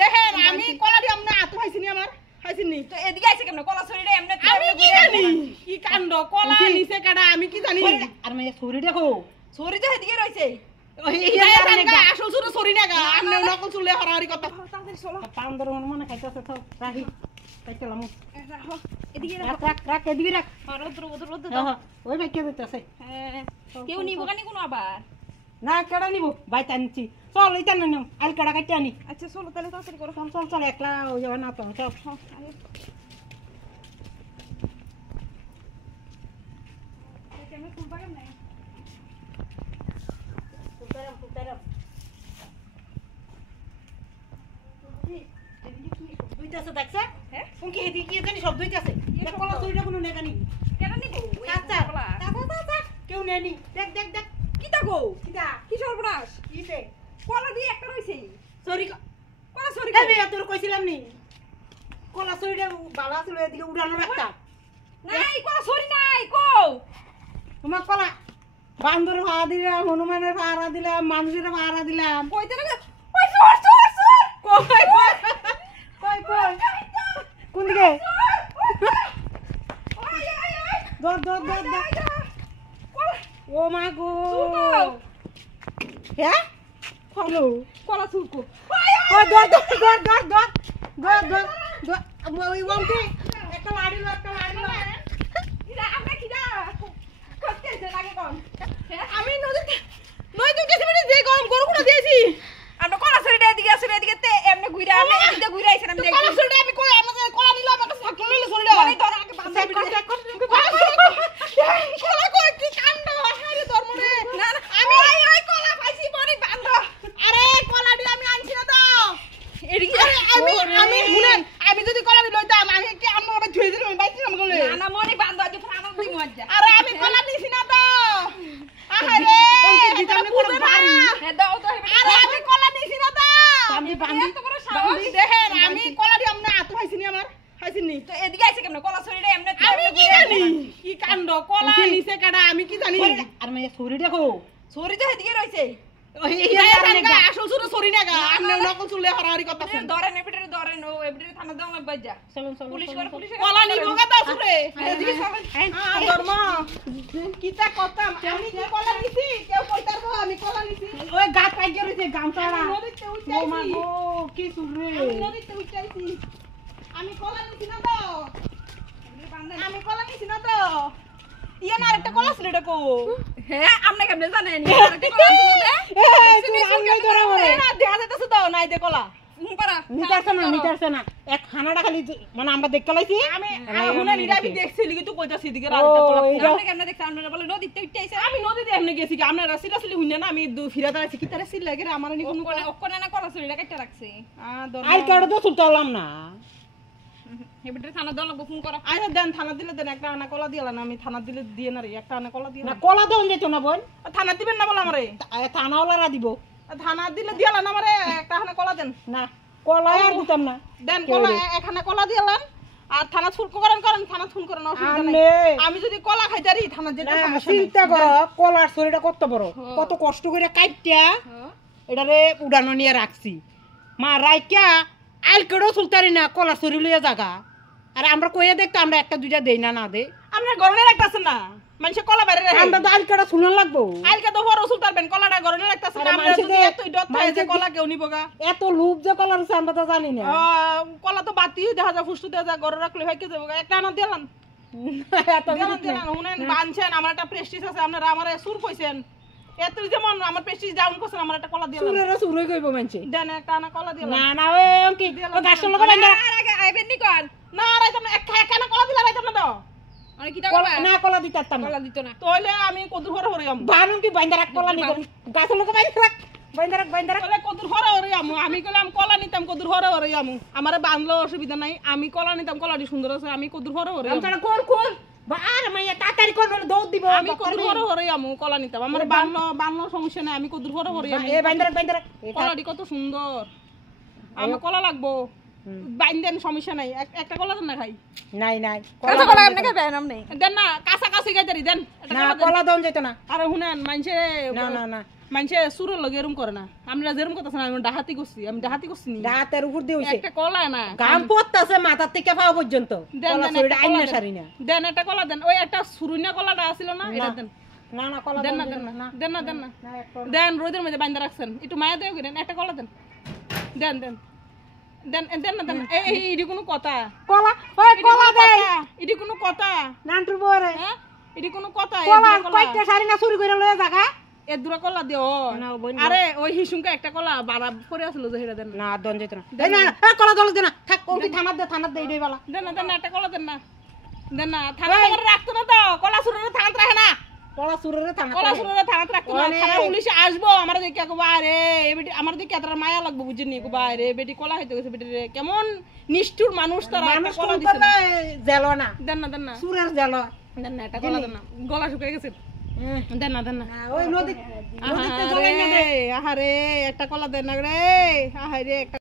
দেখেন আমি কলা দি আমনে আতু খাইছিনি আমার খাইছিনি তো এদিকে আইছে কেমনে কলা ছড়িটা এমনে আমি কি জানি কি কাণ্ড কলা নিচে কাটা আমি কি জানি আর মাইয়া ছুরি দেখো ছড়ি তো এদিকে রইছে আসল সুরে সরি না গা আমনে নকল চুলে হরাহরি কথা তাড়াতাড়ি চলো পান্দর মনে খাইতেছে তো রাখি খাইতেলাম রাখো এদিকে রাখ রাখ রাখ এদিকে রাখ রোদ ওই ভাই কে দিতেছে কেউ নিব কানি কোনো আবার না কেডা নিব ভাই টানছি চল এইটা না নাম আল কেডা কাটতে আনি আচ্ছা চলো তাহলে তাড়াতাড়ি করো চল চল চল একলা ওই যাবে না তো চল কেমনে খুলবা কেমনে সুতারাম দুইটাছে দেখছ হ্যাঁ কোন কি হেদি কি জানি সব দুইটাছে দেখ কলা চুরিটা কোনো নেগানি কেন নিব চাচা চাচা কেউ নেনি দেখ দেখ দেখ কিটা গো কিটা কি সর্বনাশ কিছে কলা দিয়ে একটা রইছে সরি কলা সরি আমি তোর কইছিলাম নি কলা চুরিটা বালা ছিল এদিকে উড়ানো রাখতা নাই কলা সরি নাই কো তোমার কলা বান্দর ভাড়া দিলাম হনুমানের ভাড়া দিলাম মানুষের ভাড়া দিলাম কইতে না ওই সর সর সর কই কই কই কোন দিকে দর দর দর দর ও মা গো হ্যাঁ হ্যালো কলা চুরকো ও দর দর দর দর দর দর দর দর ওই ওমতে একটা লাড়ি কিরা আমরা কিরা কত লাগে কোন আমি নদীতে গেছি মানে যে গরু কুড়া দিয়েছি আমরা কলা ছড়িটা এদিকে আসলে এদিকে তে এমনে ঘুরে আমরা এদিকে ঘুরে আইছেন আমি দেখি কলা সরিটা আমি কই আমাকে কলা নিল আমাকে সাকল লইলে সরিটা আমি ধর আগে বাঁধা কলা কই কি কাণ্ড আরে তোর মনে না না আমি ওই কলা পাইছি বড়ি বাঁধ আরে কলা দি আমি আনছি না তো এদিকে আমি শুনেন আমি যদি কলা লইতাম আমি কি আম্মা আবার ধুই দিলাম বাইছিলাম বলে না না মনি বাঁধ আজ প্রাণ দি মজ্জা আরে আমি কলা নিছি না তো আরে দিতাম কোন বাড়ি হে দাও তো আরে আমি কলা নিছি না তো বান্দি বান্দি এত বড় সাহস দেখেন আমি কলা দি আমনে আতু খাইছিনি আমার খাইছিনি তো এদিকে আইছে কেমনে কলা ছড়িটা এমনে আমি কি জানি কি কাণ্ড কলা নিচে কাটা আমি কি জানি আর মাইয়া ছুরি দেখো ছড়ি তো এদিকে রইছে আসল সুরে সরি না গা আমনে নকল চুলে হরাহরি কথা ধরেন এবিটারে ধরেন ও এবিটারে থানা দাও না বাজ্জা চলুন চলুন পুলিশ কলা নিব কথা সুরে এদিকে চলেন ধর্ম কিতা কথা আমি কি কলা নিছি কেউ কইতারবো আমি কলা নিছি ওই গাছ পাই গেছে গামছাড়া নদীতে ও মা উঠাইছি গো কি চুরি আমি নদীতে উঠাইছি আমি কলা নিছি না তো আমি কলা নিছি না তো ইয়া না আরেকটা কলা ছিল এটা কো হ্যাঁ আপনি কেমনে জানেন না দেখা যাইতাছে তো নাই দে কলা নিতারছে না এক খানাটা খালি মানে আমরা দেখতে লাইছি আমি হুনে নিরাবি দেখছিলি কিন্তু কইতাছি দিকে রাতটা কলা আপনি কেমনে দেখছেন আমরা বলে নদীতে উঠতেইছে আমি নদীতে এমনি গেছি কি আপনারা সিলাসিলি হুনে না আমি ফিরা দাঁড়াইছি কি তারা সিল লাগে রে আমার নি কোনো ওকনে না কলা ছড়িটা কেটে রাখছে আর কেডা তো তুলতাম না এবিটারে থানা দাও লাগবো ফোন করো আরে দেন থানা দিলে দেন একটা আনা কলা দিলা না আমি থানা দিলে দিয়ে না রে একটা আনা কলা দিয়ে না কলা দেন যেত না বোন থানা দিবেন না বলে আমারে থানাওয়ালারা দিব থানা দিলে দিলা না আমারে একটা আনা কলা দেন না কলা আর দিতাম না দেন কলা এখানে কলা দিলাম আর থানা শুল্ক করেন থানা ফোন করেন অসুবিধা নাই আমি যদি কলা খাইতারি থানা যেতে সমস্যা নাই চিন্তা করো কলার শরীরটা কত বড় কত কষ্ট করে কাইটা এটারে উড়ানো নিয়ে রাখছি মা রাইকা আইল কেডো চলতারি না কলা শরীর লইয়া জাগা আর আমরা কইয়া দেখতো আমরা একটা দুইটা দেই না না দে আপনার গরনে রাখতাছেন না মানুষে কলা বাইরে রাখে আমরা তো আইল কেডো শুনন লাগবো আইলকে তো বড় ওষুধ পারবেন কলাটা গরনে রাখতাছেন না আমরা যদি এতই ডট পাই যে কলা কেউ নিবগা এত লোভ যে কলার আছে আমরা তো জানি না কলা তো বাতি দেখা যায় ফুসটু দেয়া যায় গরো রাখলে হয় কে যাবো একটা আনা দিলাম এত দিলাম শুনেন বানছেন আমার একটা প্রেস্টিজ আছে আপনারা আমারে সুর কইছেন এত যেমন আমার প্রেস্টিজ ডাউন করছেন আমার একটা কলা দিলাম সুরের সুরে কইবো মানছে দেন একটা আনা কলা দিলাম না না ওই কি ও গাছর লগা বাইন্দা আর আগে আইবেন নি কোন না রাইতাম না একটা আনা কলা দিলা রাইতাম না তো আর কিটা করবা না কলা দিতাম না কলা দিত না তাহলে আমি কদুর ঘরে হরিয়াম বারুন কি বাইন্দা রাখ কলা নি গাছর লগা বাইন্দা রাখ তাহলে কদুর ঘরে হরিয়াম আমি কইলাম কলা নিতাম কদুর ঘরে হরিয়াম আমারে বানলো অসুবিধা নাই আমি কলা নিতাম কলাটি সুন্দর আছে আমি কদুর ঘরে হরিয়াম আমটা কোন আর মাইয়া তাড়াতাড়ি কোন দৌড় দিব আমি কদুর ঘরে হরিয়াম কলা নিতাম আমার বানলো সমস্যা নাই আমি কদুর ঘরে হরিয়াম এ বাইন্দা রাখ কলাটি কত সুন্দর আমার কলা লাগবো বাইন্দেন সমস্যা নাই একটা কলা দেন না খাই নাই কাঁচা কলা আপনাকে বেনাম নেই দেন না কাঁচা কাঁচি গাইতারি দেন না কলা দন যেত না আরে শুনেন মানুষে না মানুষে সুরের লগে এরম করে না আমরা যেরকম কথা আমি ডাহাতি করছি নি রাতের উপর দিয়ে হইছে একটা কলা না গাম পড়তাছে মাথার থেকে পাওয়া পর্যন্ত দেন কলা দেন চুরিটা একটা কলা আইনা দেন। সারি না দেন একটা কলা দেন ওই একটা সুরুইনা কলাটা আছিল না এটা দেন না না কলা দেন না দেন দেন না না দেন না দেন না না, এক কলা। দেন রোদের মধ্যে বান্ধা রাখছেন একটু মায়া দেয় করেন একটা কলা দেন দেন দেন দেন দেন না দেন না। এই এটি কোনো কথা কলা ওই কলা দে এটি কোনো কথা নান্টুর বরে হ্যাঁ এটি কোনো কথা কলা কয়টা সারি না চুরি করে লয়ে জাগা এর দুরা কলা দিও না, বইন না। আরে ওই হিসুমকা একটা কলা বাড়া করে আসলো যে হেটা দেন না দন যেত না এই না এই কলা দল দে না থাক ওই থানাত দে এটাই বালা দেন না একটা কলা দেন না থানা করে রাখতো না তো কলা সুরের থানাত রাখে না কলা চুরিরে থানা কলা সুরের থানাত রাখতো না ওনে- থানা পুলিশে আসবো আমার দেখে কবা আরে এই বেটি আমার দেখে এত মায়া লাগবে বুঝিনি কবা আরে বেটি কলা হইতে গেছে বেটি রে কেমন নিষ্ঠুর মানুষ তারা একটা মানুষ কলা কোন দিছে করলে জেল না দেন না চুরের জেল দেন না একটা কলা দেন না গলা শুকিয়ে গেছে দেন না ওই নদী নদীতে জলাই না দে আহারে একটা কলা দেন না রে আহারে একটা